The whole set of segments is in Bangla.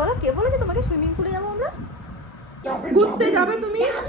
বলো কে বলেছে তোমাকে সুইমিং পুলে যাব আমরা? ঘুরতে যাবে তুমি? হ্যালো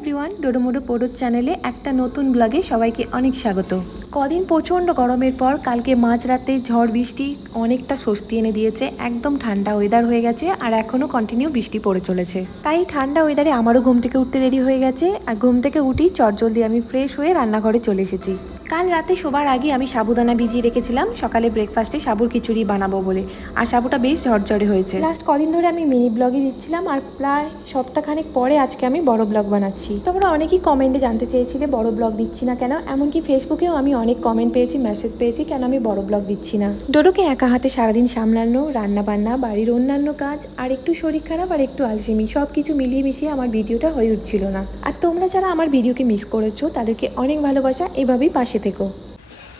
এভরিওয়ান ডোডোমোডো পোডোর চ্যানেলে একটা নতুন ব্লগে সবাইকে অনেক স্বাগত। কদিন প্রচণ্ড গরমের পর কালকে মাঝরাতে ঝড় বৃষ্টি অনেকটা স্বস্তি এনে দিয়েছে, একদম ঠান্ডা ওয়েদার হয়ে গেছে আর এখনও কন্টিনিউ বৃষ্টি পড়ে চলেছে। তাই ঠান্ডা ওয়েদারে আমারও ঘুম থেকে উঠতে দেরি হয়ে গেছে, আর ঘুম থেকে উঠি চটজলদি আমি ফ্রেশ হয়ে রান্নাঘরে চলে এসেছি। কাল রাতে শোবার আগে আমি সাবুদানা ভিজিয়ে রেখেছিলাম। সকালে ব্রেকফাস্টে সাবুর খিচুড়ি বানাবো বলে। আর সাবুটা বেশ ঝরঝরে হয়েছে। লাস্ট কদিন ধরে আমি মিনি ব্লগই দিচ্ছিলাম আর প্রায় সপ্তাহখানেক পরে আজকে আমি বড় ব্লগ বানাচ্ছি। তোমরা অনেকেই কমেন্টে জানতে চেয়েছিলে, বড় ব্লগ দিচ্ছি না কেন? এমনকি ফেসবুকেও আমি অনেক কমেন্ট পেয়েছি মেসেজ পেয়েছি, কেন আমি বড় ব্লগ দিচ্ছি না? ডোডোকে একা হাতে সারাদিন সামলানো রান্না বান্না বাড়ির অন্যান্য কাজ, আর একটু শরীর খারাপ আর একটু আলসেমি সব কিছু মিলিয়ে মিশিয়ে আমার ভিডিওটা হয়ে উঠছিল না। আর তোমরা যারা আমার ভিডিওকে মিস করেছ, তাদেরকে অনেক ভালোবাসা, এভাবেই পাশে থেকো।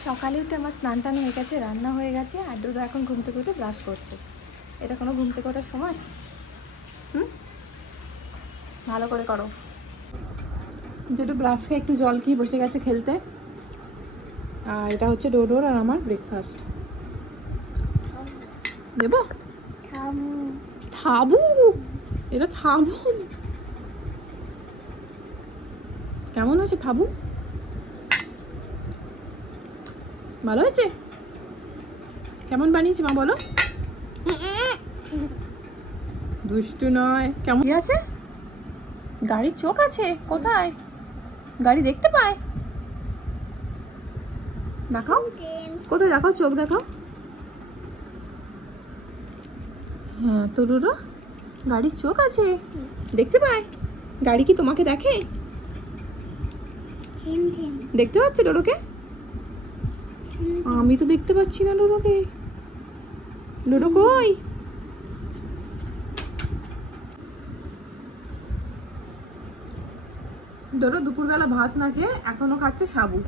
সকালে উঠে আমার স্নান টান হয়ে গেছে রান্না হয়ে গেছে আর ডোডো এখন ঘুম থেকে উঠে ব্রাশ করছে। এটা কোনো ঘুম থেকে ওঠার সময়? হুম? ভালো করে করো। যেটা ব্রাশ খেয়ে একটু জল খেয়ে বসে গেছে খেলতে। আর এটা হচ্ছে ডোডোর আর আমার ব্রেকফাস্ট দেবো? থাবু? এটা থাবু। কেমন হয়েছে থাবু? ভালো হয়েছে? কেমন বানিয়েছি মা বলো? দুষ্টু নয়। কেমন? আছে? গাড়ির চোখ আছে কোথায়? গাড়ি দেখতে পায়। দেখাও। কোথায় দেখাও চোখ দেখাও। হ্যাঁ তরুরা গাড়ির চোখ আছে। দেখতে পায়। গাড়ি কি তোমাকে দেখে? দেখতে পাচ্ছে ডোডোকে আমি তো দেখতে পাচ্ছি না ডোডোকে ডোডো কই? ডোডো দুপুরবেলা ভাত না খেয়ে এখনও খাচ্ছে সাবু।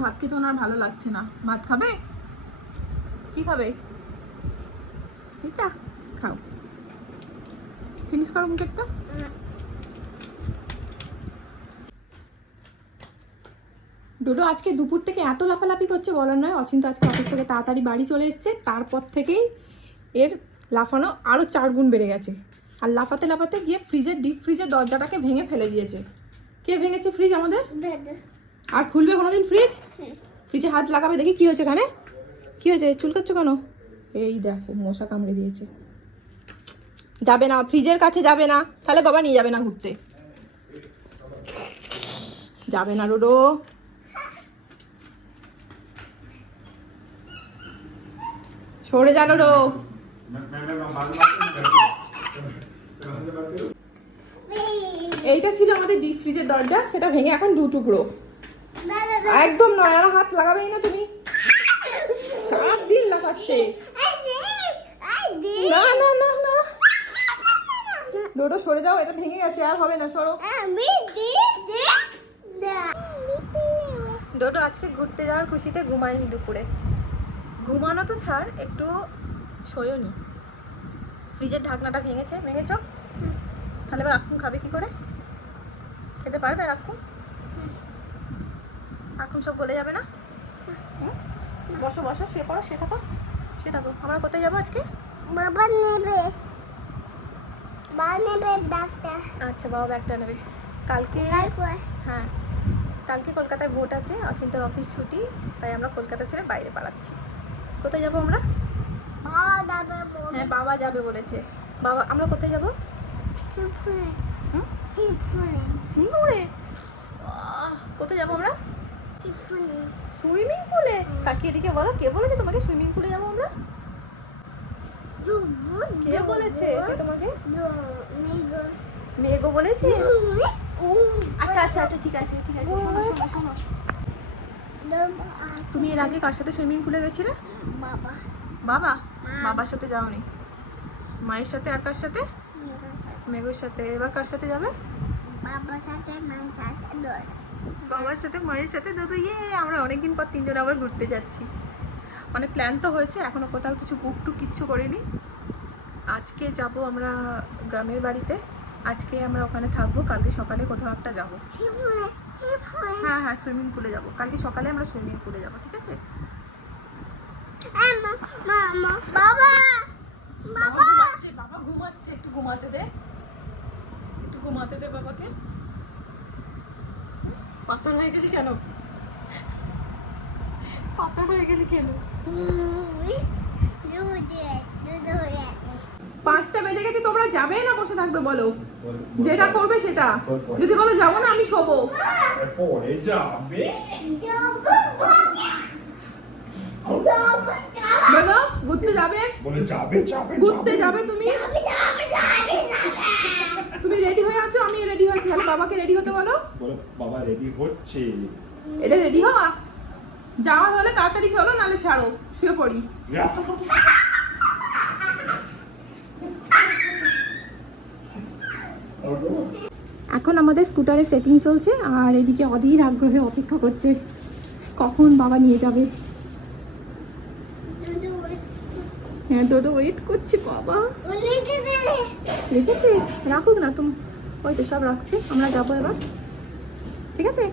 ভাত খেতে ওনার ভালো লাগছে না। ভাত খাবে? কি খাবে? এটা। খাও। ফিনিশ করো মুখেরটা। ডোডো আজকে দুপুর থেকে এত লাফালাফি করছে বলার নয়। অচিন্ত আজকে অফিস থেকে তাড়াতাড়ি বাড়ি চলে এসছে। তারপর থেকেই এর লাফানো আরও চার গুণ বেড়ে গেছে। আর লাফাতে লাফাতে গিয়ে ফ্রিজের ডিপ ফ্রিজের দরজাটাকে ভেঙে ফেলে দিয়েছে। কে ভেঙেছে ফ্রিজ আমাদের? আর খুলবে কোনোদিন ফ্রিজ ফ্রিজে হাত লাগাবে দেখি কি হয়েছে এখানে। কি হয়েছে? চুলকাচ্ছ কেন? এই দেখো মশা কামড়ে দিয়েছে। যাবে না ফ্রিজের কাছে যাবে না। তাহলে বাবা নিয়ে যাবে না ঘুরতে। যাবে না রোডো সরে যা রোডো এইটা ছিল আমাদের ডিপ ফ্রিজের দরজা, সেটা ভেঙে এখন দু টুকরো। একদম নয় আর হাত লাগাবেই না তুমি। সাত দিন লাগাচ্ছে না না না না। ডোডো, সরে যাও, এটা ভেঙে গেছে, আর হবে না, সরো। ডোডো, আজকে ঘুরতে যাওয়ার খুশিতে ঘুমায়নি দুপুরে। ঘুমানো তো ছাড় একটু শোয়নি। ফ্রিজের ঢাকনাটা ভেঙেছে ভেঙেছ? তাহলে এবার আক্ষুম খাবে কি করে? খেতে পারবে রাক্ষুম আক্ষুম সব গলে যাবে না? বসো বসো শুয়ে পড়ো শুয়ে থাকো শুয়ে থাকো। আমরা কোথায় যাব আজকে? বাবা নেবে। বাবা নেবে ডাক্তার। আচ্ছা বাবা ব্যাগটা নেবে। কালকে হ্যাঁ। কালকে কলকাতায় ভোট আছে অচিন্তর অফিস ছুটি তাই আমরা কলকাতা ছেড়ে বাইরে পালাচ্ছি। কোথায় যাব আমরা? বাবা যাবে হ্যাঁ বাবা যাবে বলেছে। বাবা আমরা কোথায় যাব? সিঙ্গুরে কোথায় যাব আমরা? সুইমিং পুলে? কাকি এদিকে বলো কে বলেছে তোমাকে সুইমিং পুলে যাব আমরা? কে বলেছে? তোমাকে? মেঘও বলেছে? আচ্ছা আচ্ছা আচ্ছা ঠিক আছে ঠিক আছে শোনো শোনো শোনো। তুমি এর আগে কার সাথে সুইমিং পুলে গেছিলে? বাবা। বাবা? বাবার সাথে যাওনি। মায়ের সাথে আর কার সাথে? মেঘুর সাথে। এবার কার সাথে যাবে? বাবার সাথে মায়ের সাথে বাবার সাথে মায়ের সাথে দাদু ইয়ে। আমরা অনেকদিন পর তিনজন আবার ঘুরতে যাচ্ছি। মানে প্ল্যান তো হয়েছে এখনও কোথাও কিছু বুক টুক কিচ্ছু করিনি। আজকে যাব আমরা গ্রামের বাড়িতে। আজকে আমরা ওখানে থাকব কালকে সকালে কোথাও একটা যাব হ্যাঁ হ্যাঁ সুইমিং পুলে যাব কালকে সকালে আমরা সুইমিং পুলে যাব ঠিক আছে মামা বাবা বাবা ঘুমাচ্ছে বাবা ঘুমাচ্ছে একটু ঘুমাতে দে একটু ঘুমাতে দে বাবাকে পাথর হয়ে গেলি কেন পাথর হয়ে গেলি কেন পাঁচটা বেজে গেছে তোমরা যাবে না বসে থাকবে বলো। যেটা করবে সেটা। যদি বলো যাব না আমি শোবো। বলো ঘুরতে যাবে? বলে যাবে যাবে ঘুরতে যাবে তুমি? তুমি রেডি হয়ে আছো? আমি রেডি হয়েছি তাহলে বাবাকে রেডি হতে বলো। বাবা রেডি হচ্ছে। এটা রেডি হওয়া? যাওয়া হলে তাড়াতাড়ি চলো নালে ছাড়ো। শুয়ে পড়ি। এখন আমাদের স্কুটারে সেটিং চলছে, আর এদিকে অধীর আগ্রহে অপেক্ষা করছে, কখন বাবা নিয়ে যাবে? হ্যাঁ তো ওয়েট করছি বাবা। রেখেছে? রাখুক না, তুমি। ওই তো সব রাখছে, আমরা যাব এবার। ঠিক আছে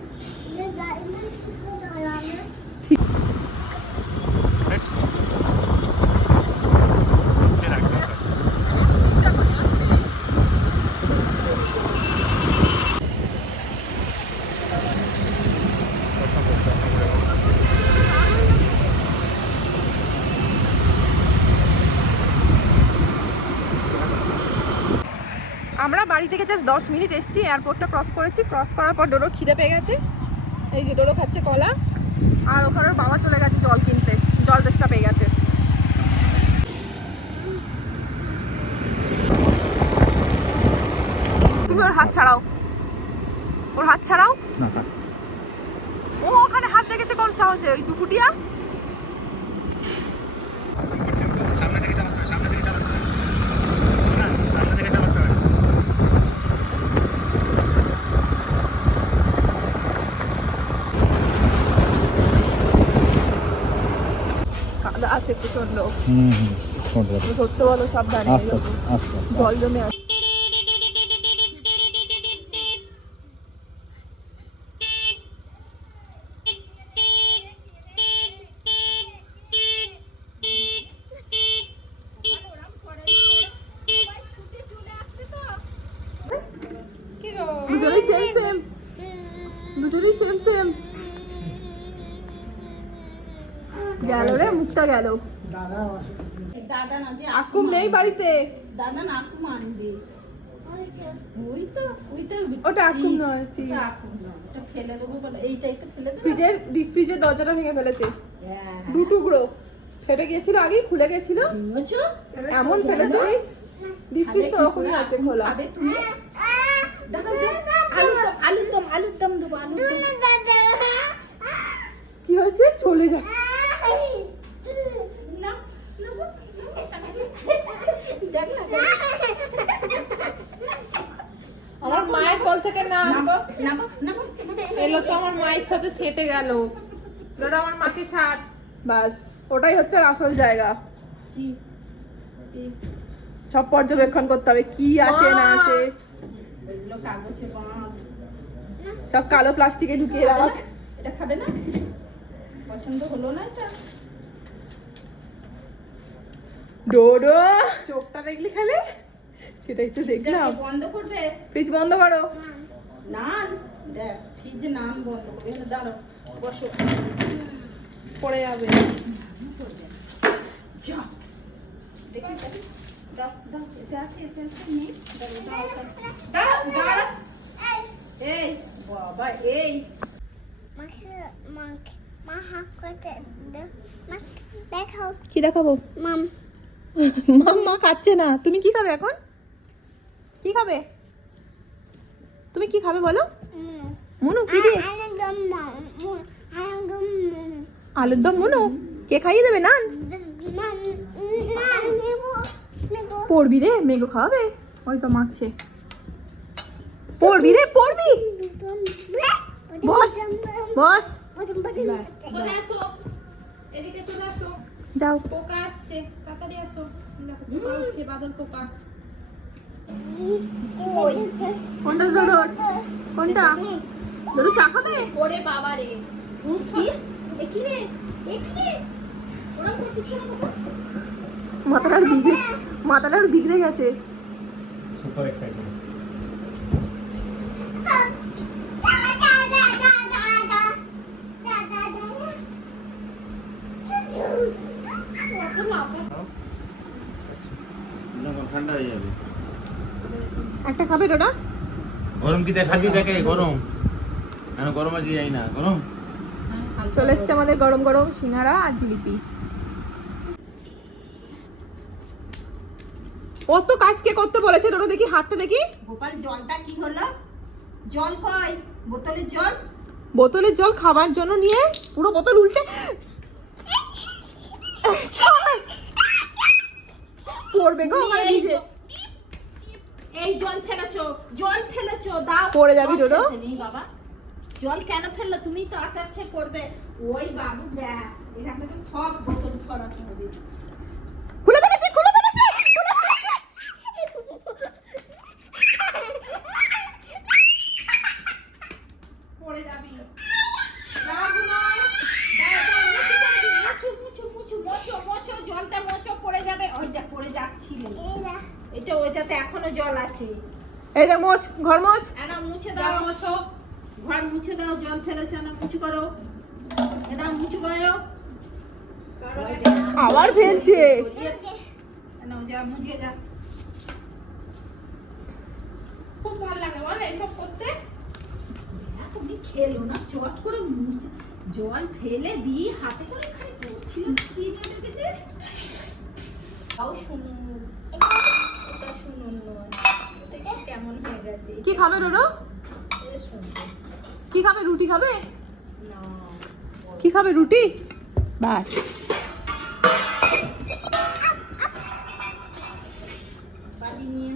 আমরা বাড়ি থেকে জাস্ট দশ মিনিট এসেছি এয়ারপোর্টটা ক্রস করেছি। ক্রস করার পর ডোরো খিদে পেয়ে গেছে। এই যে ডোরো খাচ্ছে কলা। আর ওখানে বাবা চলে গেছে জল কিনতে। জল তেষ্টা পেয়ে গেছে। তুমি ওর হাত ছাড়াও। ওর হাত ছাড়াও? ও ওখানে হাত রেখেছে কোন সাহসে? ওই দুপুটিয়া সামনে থেকে চালাতে সামনে থেকে চালাতে হবে না, সামনে থেকে চালাতে হবে ধরতে বলো সাবধানে। জল জমে আছে গেল রে মুখটা গেল। দাদা না যে আকুম নেই বাড়িতে। দাদা না আকুম আনবে। ওই তো ওই ওটা আকুম নয়, আকুম নয়, ওটা ফেলে দেবো বলে এইটা একটু ফেলে দেবো। ফ্রিজের ডিপ ফ্রিজের দরজাটা ভেঙে ফেলেছে। হ্যাঁ। দু টুকরো। ফেটে গিয়েছিল আগেই খুলে গেছিল। এমন ফেলেছে ডিপ ফ্রিজ তো ওরকমই আছে খোলা। তুমি দাদা আলুর দম আলুর দম আলুর দম দেবো আলুর দম কি হয়েছে চলে যায় না নেব, নেব, দেখ না দেখ। আমার মায়ের কল থেকে না নাবো নাবো নাবো এলো তো আমার মায়ের সাথে সেটে গেল। ওটা আমার মাকে ছাড়। বাস ওটাই হচ্ছে আসল জায়গা। কি? সব পর্যবেক্ষণ করতে হবে কি আছে না আছে। সব কালো প্লাস্টিকে ঢুকিয়ে রাখ এটা খাবে না? পছন্দ হলো না এটা? ডোডো! চোখটা দেখলি খালে? সেটাই তো দেখলাম। বন্ধ করবে? ফ্রিজ বন্ধ করো। নান দেখ ফ্রিজে নান বন্ধ করবে। দাঁড়ো বসো। পড়ে যাবে। এই বাবা এই। কি দেখাবো? মাম। মা মা খাচ্ছে না। তুমি কি খাবে এখন? কি খাবে? তুমি কি খাবে বলো? মনু কি দিয়ে? আলুর দম মনু? কে খাইয়ে দেবে? নান? পড়বি রে মেঘো খাওয়াবে? ওই তো মাখছে। পড়বি রে পড়বি। বস বস। যাও। পোকা আসছে তাড়াতাড়ি আসো। পোকা হচ্ছে বাদল পোকা। কোনটা ডোডোর কোনটা চা খাবে? ওরে বাবা রে। সত্যি এ কি রে? কি রে? ওরা করছিস না বাবা মাথাটা বিগড়ে মাথাটা আর বিগড়ে গেছে। সুপার এক্সাইটেড ঠান্ডা হয়ে যাবে। একটা খাবে ডোডা? গরম কি খাবি দেখে? গরম। কেন গরম আছে যাই না? গরম? চলে এসছে আমাদের গরম গরম সিঙ্গারা আর জিলিপি। ও তো কাজ কে করতে বলেছে? ডোডো দেখি হাতটা দেখি। গোপাল জলটা কি হলো? জল কই? বোতলের জল? বোতলের জল খাবার জন্য নিয়ে পুরো বোতল উল্টে পড়বে গো ওখানে এই ভিজে এই জল ফেলেছো জল ফেলেছো দাও। পড়ে যাবি, ডোডো। নেই বাবা। জল কেন ফেলল? তুমি তো আচার খেয়ে করবে। ওই বাবু ব্যাস। এখান থেকে সব বোতল সরাতে হবে। জলটা মোছো পড়ে যাবে। ওইটা পড়ে যাচ্ছিলে এটা ওইটাতে এখনও জল আছে। রে মোচ ঘর মোচ এনা মুছে দাও মোছো। ঘর মুছে দাও জল ফেলেছো না মুছু করো। এটা মুছু করো। আবার ফেলছে। যা মুছিয়ে যা। খুব ভালো লাগে বল এইসব করতে? হ্যাঁ, তুমি খেলো না চট করে মুছে। জল ফেলে দিয়ে হাতে করে খালি পড়ছিল স্ক্রিনে দেখেছে তাও শুনুন কি কেমন হয়ে গেছে? কি খাবে শুনতে কি খাবে? রুটি খাবে? কি খাবে? রুটি? বাস।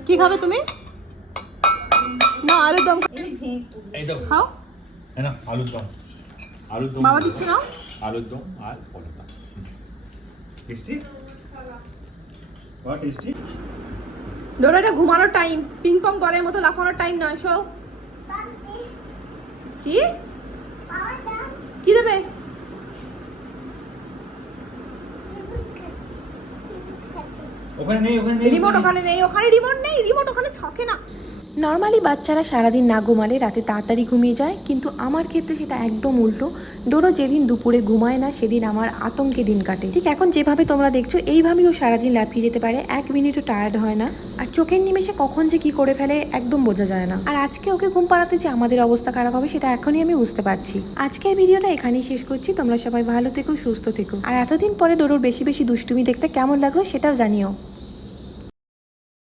কি খাবে তুমি? না আলুর দম এই খাও। হ্যাঁ না আলুর দম। আলুর দম বাবা দিচ্ছে নাও আলুর দম আর পরোটা। টেস্টি? টেস্টি? এটা ঘুমানোর টাইম পিং পং করার মতো লাফানোর টাইম নয় শো কি? কি দেবে? ওখানে নেই ওখানে নেই রিমোট ওখানে নেই। ওখানে রিমোট নেই রিমোট ওখানে থাকে না। নর্মালি বাচ্চারা সারাদিন না ঘুমালে রাতে তাড়াতাড়ি ঘুমিয়ে যায়, কিন্তু আমার ক্ষেত্রে সেটা একদম উল্টো। ডোরো যেদিন দুপুরে ঘুমায় না, সেদিন আমার আতঙ্কে দিন কাটে। ঠিক এখন যেভাবে তোমরা দেখছ এইভাবেই ও সারাদিন লাফিয়ে যেতে পারে, এক মিনিটও টায়ার্ড হয় না। আর চোখের নিমেষে কখন যে কি করে ফেলে, একদম বোঝা যায় না। আর আজকে ওকে ঘুম পাড়াতে যে আমাদের অবস্থা খারাপ হবে, সেটা এখনই আমি বুঝতে পারছি। আজকের ভিডিওটা এখানেই শেষ করছি, তোমরা সবাই ভালো থেকো, সুস্থ থেকো। আর এতদিন পরে ডোরোর বেশি বেশি দুষ্টুমি দেখতে কেমন লাগল, সেটাও জানিও।